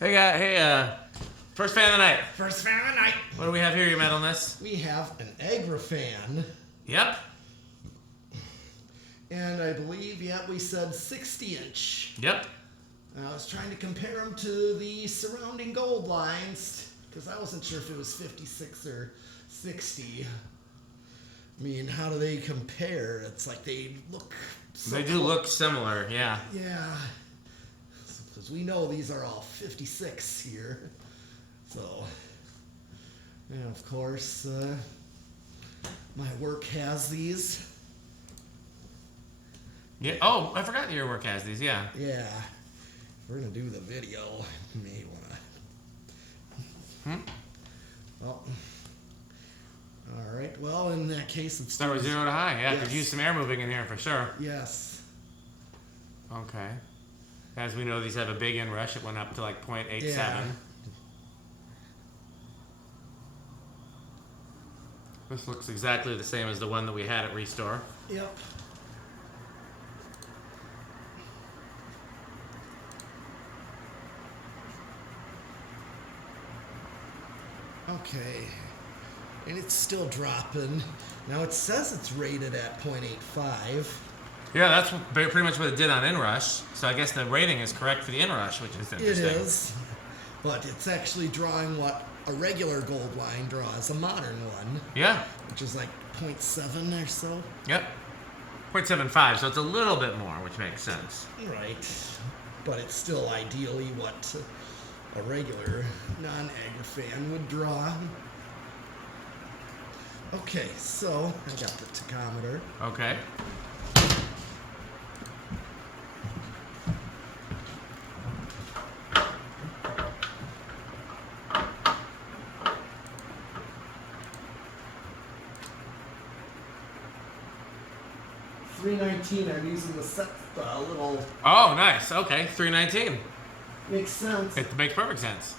Hey, guy. Hey, first fan of the night. First fan of the night. What do we have here, you metalness? We have an Agrifan. Yep. And I believe, we said 60-inch. Yep. I was trying to compare them to the surrounding gold lines because I wasn't sure if it was 56 or 60. I mean, how do they compare? It's like they look so They do look similar, yeah. Yeah. Because we know these are all 56 here. So, and of course, my work has these. Yeah. Oh, I forgot your work has these, yeah. Yeah. If we're going to do the video, you may want to... Well, all right. Well, in that case, it's... Start with 0 to high, yeah. Yes. Could use some air moving in here for sure. Yes. Okay. As we know, these have a big inrush. It went up to like 0.87. Yeah. This looks exactly the same as the one that we had at Restore. Yep. Okay. And it's still dropping. Now it says it's rated at 0.85. Yeah, that's pretty much what it did on inrush. So I guess the rating is correct for the inrush, which is interesting. It is. But it's actually drawing what a regular gold line draws, a modern one. Yeah. Which is like 0.7 or so. Yep. 0.75, so it's a little bit more, which makes sense. Right. But it's still ideally what a regular non-Agrifan would draw. Okay, so I got the tachometer. Okay. $3.19. I'm using the set little. Oh, nice. Okay, 319. Makes sense. It makes perfect sense.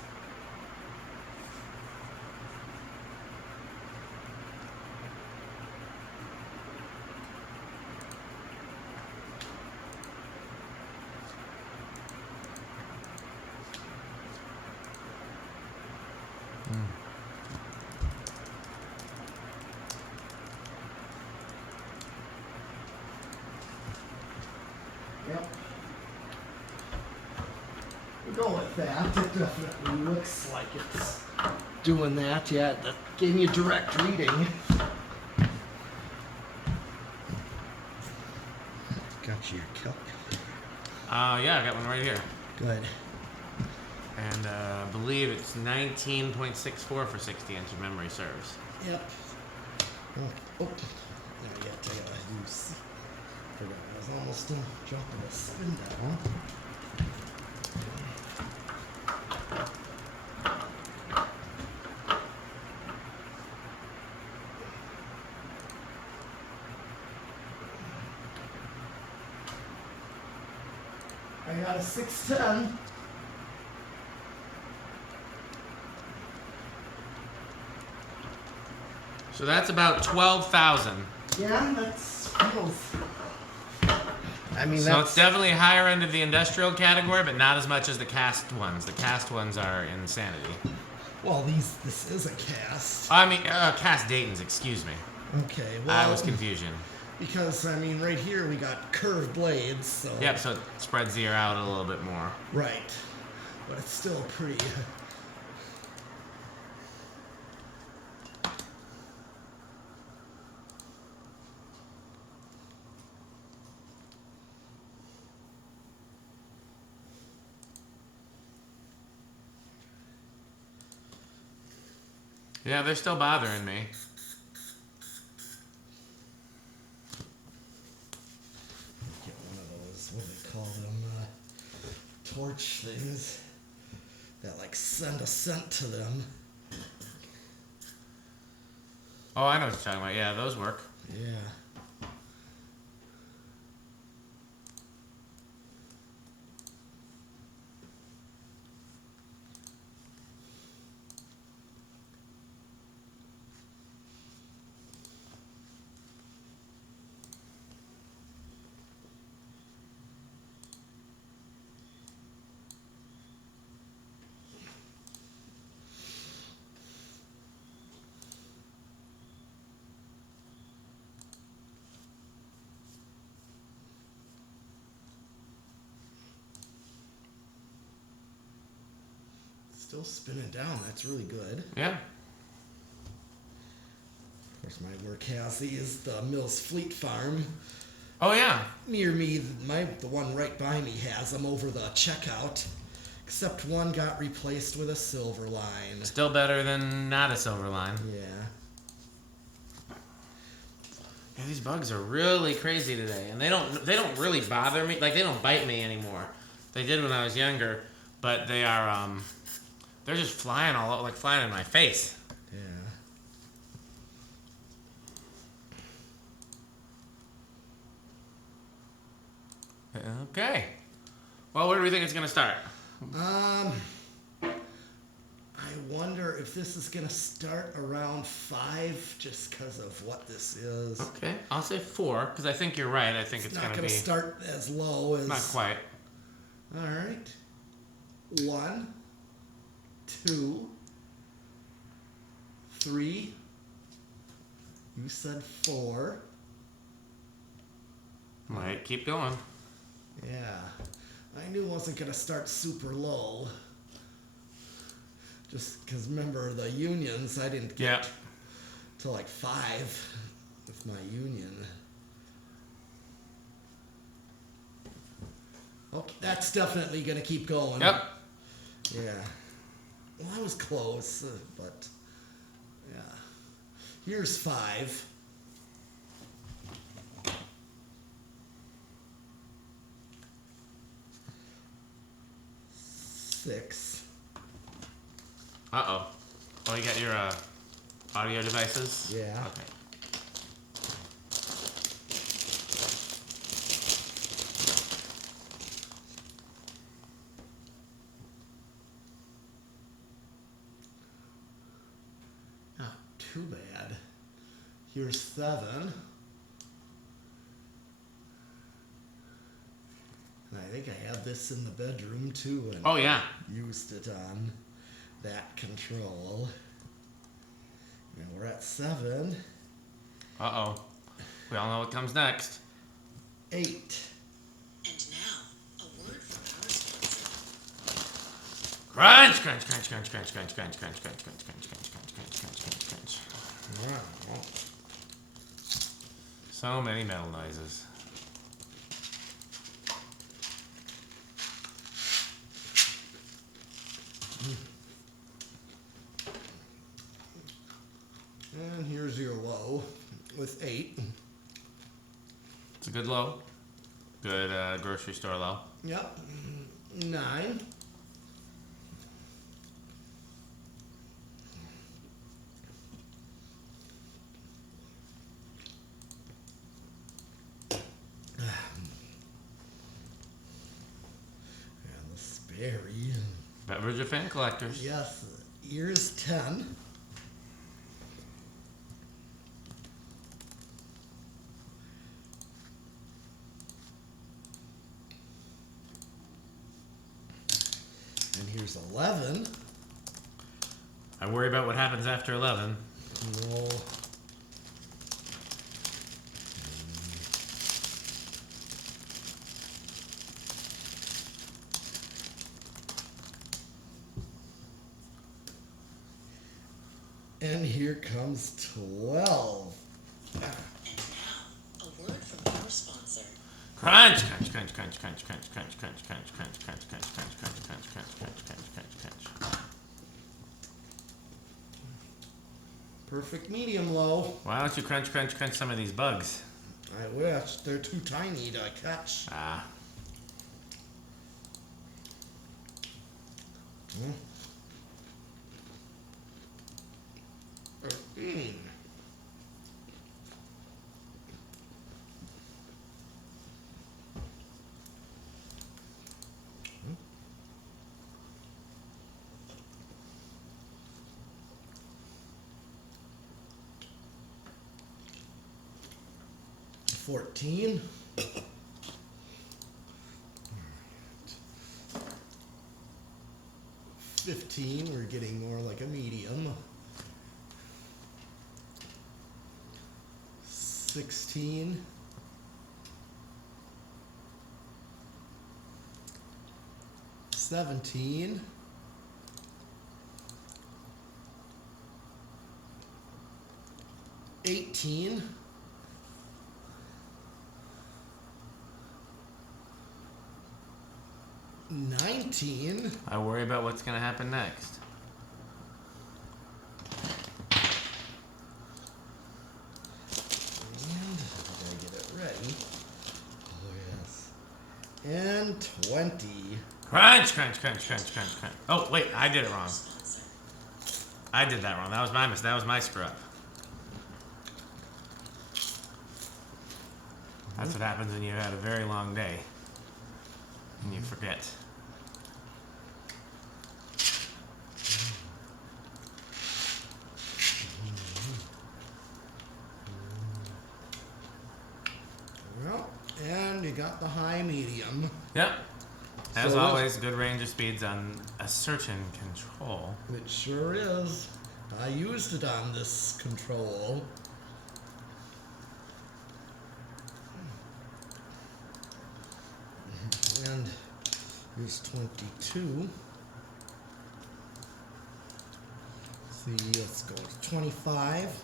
Yep. We'll go with that. It definitely looks like it's doing that. Yeah, that gave me a direct reading. Got your calculator. Yeah, I got one right here. Good. And I believe it's 19.64 for 60 inch if memory serves. Yep. Oh, now I gotta use. Forgot I was almost done dropping the spin down. I got a 610. So that's about 12,000. Yeah, that's feels. I mean, So it's definitely higher end of the industrial category, but not as much as the cast ones. The cast ones are insanity. Well, this is a cast. I mean, cast Dayton's, excuse me. Okay, well. I was confusion. Because, I mean, right here we got curved blades, so. Yep, so it spreads the ear out a little bit more. Right. But it's still pretty. Yeah, they're still bothering me. Get one of those, what do they call them, torch things that like send a scent to them. Oh, I know what you're talking about. Yeah, those work. Yeah. Still spinning down. That's really good. Yeah. Of course, my work has these, the Mills Fleet Farm. Oh yeah. Near me, the one right by me has them over the checkout. Except one got replaced with a silver line. Still better than not a silver line. Yeah. Yeah, these bugs are really crazy today, and they don't really bother me. Like, they don't bite me anymore. They did when I was younger, but they are they're just flying all over, like flying in my face. Yeah. Okay. Well, where do we think it's gonna start? I wonder if this is gonna start around 5, just because of what this is. Okay, I'll say 4 because I think you're right. I think it's not gonna gonna be start as low as. not quite. All right. 1, 2, 3. You said 4. Might keep going. Yeah. I knew it wasn't going to start super low. Just because, remember, the unions, I didn't get to like 5 with my union. Okay, that's definitely going to keep going. Yep. Yeah. Well, I was close, but yeah. Here's 5. Six. Uh-oh. Oh, you got your audio devices? Yeah. Okay. Not too bad. Here's 7. And I think I have this in the bedroom too. And Oh, yeah. used it on that control. And we're at 7. Uh-oh. We all know what comes next. 8. And now, a word from our sponsor. Crunch, crunch, crunch, crunch, crunch, crunch, crunch, crunch, crunch, crunch, crunch, crunch, crunch, crunch, crunch, crunch, crunch. Wow. So many metal noises. And here's your low with 8. It's a good low. Good grocery store low. Yep. 9. And the Sperry. Beverage of fan collectors. Yes. Here's 10. And here's 11. I worry about what happens after 11. Roll. And here comes 12. And now, a word from our sponsor. Crunch, crunch, crunch, crunch, crunch, crunch, crunch, crunch, crunch, crunch, crunch, crunch, crunch, crunch, crunch, crunch, crunch, crunch, crunch. Perfect medium low. Why don't you crunch, crunch, crunch some of these bugs? I wish. They're too tiny to catch. Ah. Hmm. 13. Hmm. 14. 15, we're getting more like a medium. 16. 17. 18. 19. I worry about what's going to happen next. And I gotta get it ready. Oh, yes. And 20. Crunch, crunch, crunch, crunch, crunch, crunch. Oh, wait, I did it wrong. I did that wrong. That was my mistake. That was my screw up. That's what happens when you've had a very long day and you forget. Well, and you got the high medium. Yep. As So always, good range of speeds on a certain control. It sure is. I used it on this control. And here's 22. See, let's go to 25.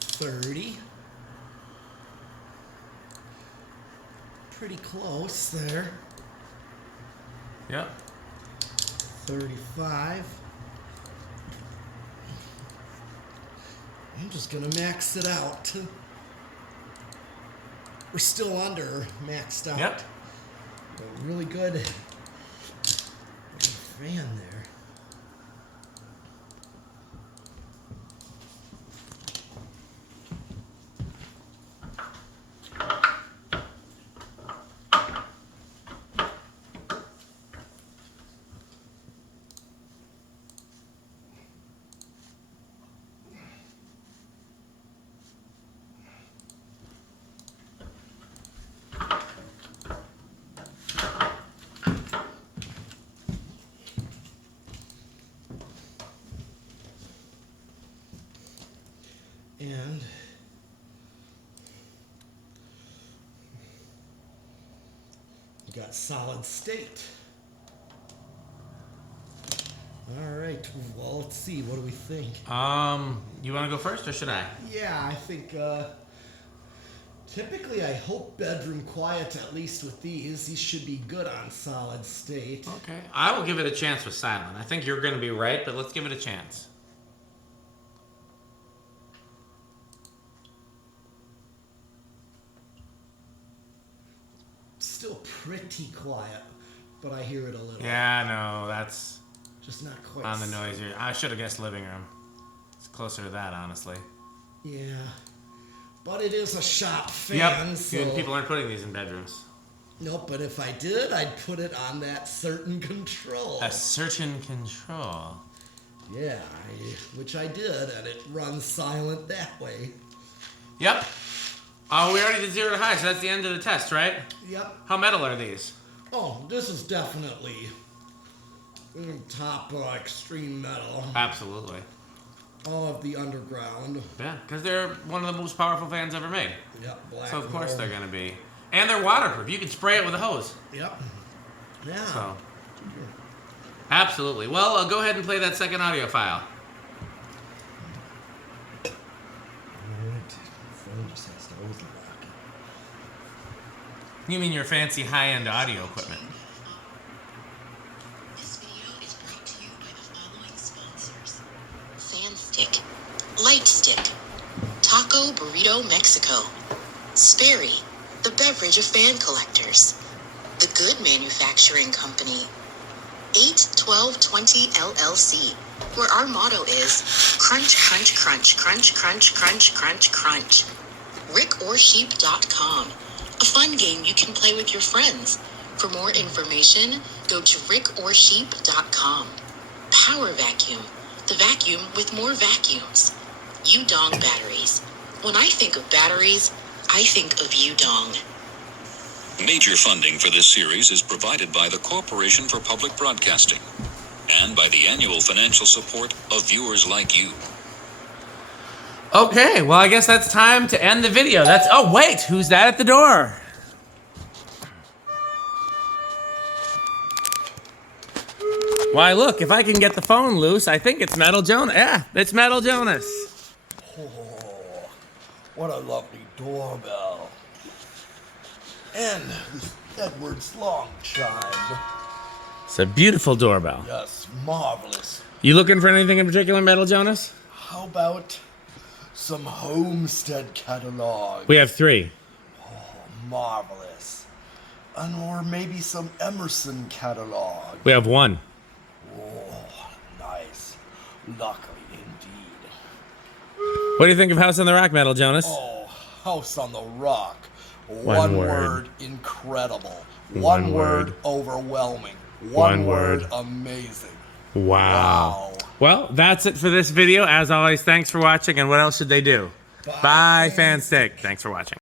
30. Pretty close there. Yep. 35. I'm just gonna max it out. We're still under maxed out. Yep. But really good fan there. And you got solid state. All right, well, let's see. What do we think? You want to go first or should I? Yeah, I think typically I hope bedroom quiet, at least with these. These should be good on solid state. Okay. I will give it a chance with silent. I think you're going to be right, but let's give it a chance. Still pretty quiet, but I hear it a little. Yeah, no, that's Just not quite. on the noisier. I should have guessed living room. It's closer to that, honestly. Yeah. But it is a shop fan, Yep. so... People aren't putting these in bedrooms. Nope, but if I did, I'd put it on that certain control. A certain control. Yeah, which I did, and it runs silent that way. Yep. Oh, we already did 0 to high, so that's the end of the test, right? Yep. How metal are these? Oh, this is definitely top extreme metal. Absolutely. All of the underground. Yeah, because they're one of the most powerful fans ever made. Yep, black. So of course metal. they're going to be. And they're waterproof. You can spray it with a hose. Yep. Yeah. So. Absolutely. Well, go ahead and play that second audio file. Alright. Phone just has to always lock it. You mean your fancy high-end audio equipment? This video is brought to you by the following sponsors: Fan Stick, Light Stick, Taco Burrito Mexico, Sperry, the beverage of fan collectors, The Good Manufacturing Company, 81220 LLC, where our motto is crunch, crunch, crunch, crunch, crunch, crunch, crunch, crunch. RickOrSheep.com, a fun game you can play with your friends. For more information, go to RickOrSheep.com. Power Vacuum, the vacuum with more vacuums. Udong batteries. When I think of batteries, I think of Udong. Major funding for this series is provided by the Corporation for Public Broadcasting and by the annual financial support of viewers like you. Okay, well, I guess that's time to end the video. Oh, wait, who's that at the door? Why, look, if I can get the phone loose, I think it's Metal Jonas. Yeah, it's Metal Jonas. Oh, what a lovely doorbell. And this Edwards long chime. It's a beautiful doorbell. Yes, marvelous. You looking for anything in particular, Metal Jonas? How about some Homestead catalog? We have 3. Marvelous. And or maybe some Emerson catalog. We have 1. Oh, nice. Luckily indeed. What do you think of House on the Rock, Metal Jonas? Oh, House on the Rock. One One word. word, incredible. One One word. word, overwhelming. One One word, word. amazing. Wow. Wow. Well, that's it for this video. As always, thanks for watching. And what else should they do? Bye, Fanstick. Thanks for watching.